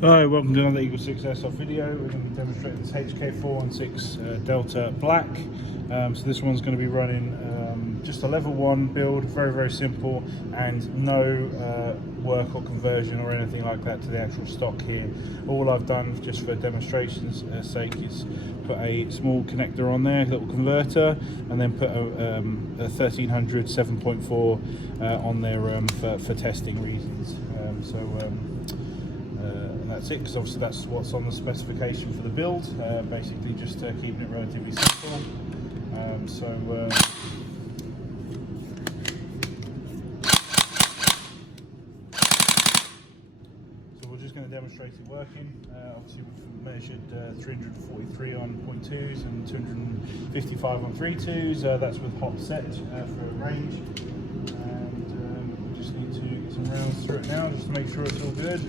Hi, welcome to another EagleSix Airsoft video. We're going to demonstrate this HK416 Delta Black. So this one's going to be running just a level 1 build, very simple, and no work or conversion or anything like that to the actual stock here. All I've done just for demonstration's sake is put a small connector on there, a little converter, and then put a 1300 7.4 on there for testing reasons. That's it, because obviously that's what's on the specification for the build, basically just keeping it relatively simple. So we're just going to demonstrate it working. Obviously we've measured 343 on 0.2s and 255 on 3.2s. That's with hot set for a range. And we just need to get some rounds through it now just to make sure it's all good.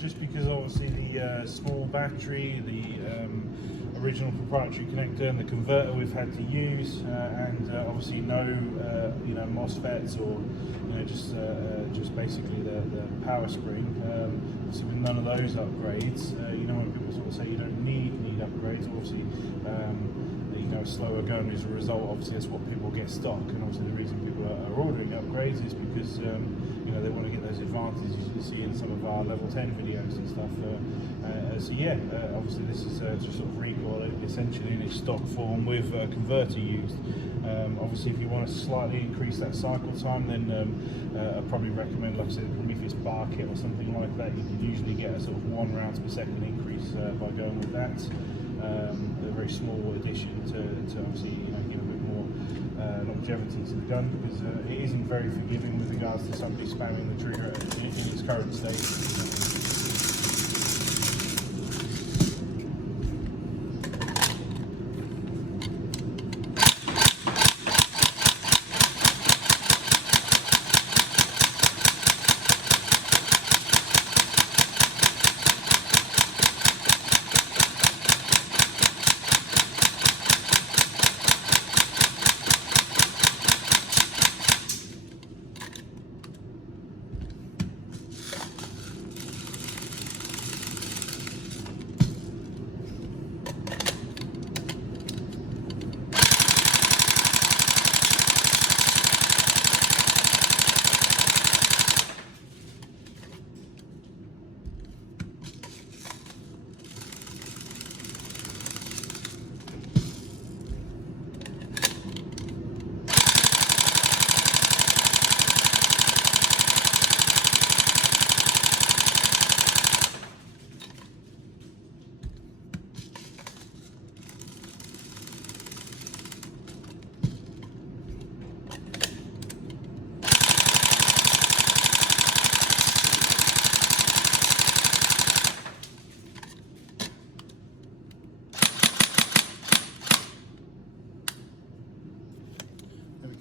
Just because obviously the small battery, the original proprietary connector and the converter we've had to use, and obviously no MOSFETs or just basically the power spring. So with none of those upgrades, when people sort of say you don't need upgrades, obviously a slower gun as a result. Obviously that's what people get stock, and obviously the reason people are ordering upgrades is because they want to get those advantages you see in some of our level 10 videos and stuff. Obviously this is just sort of recoil essentially in its stock form with a converter used. Obviously if you want to slightly increase that cycle time, then I'd probably recommend, like I said, if it's bar kit or something like that, you can usually get a sort of 1 rounds per second increase by going with that. A very small addition to obviously give a bit more longevity to the gun, because it isn't very forgiving with regards to somebody spamming the trigger in its current state.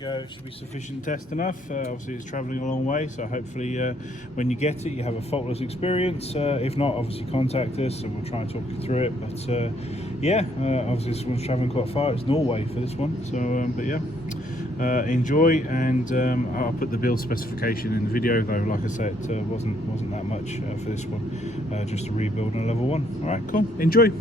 It should be sufficient test enough. Obviously it's travelling a long way, so hopefully when you get it you have a faultless experience. If not, obviously contact us and we'll try and talk you through it. But obviously this one's travelling quite far. It's Norway for this one, so enjoy, and I'll put the build specification in the video, though like I said, it wasn't that much for this one, just a rebuild on a level 1. Alright, cool, enjoy.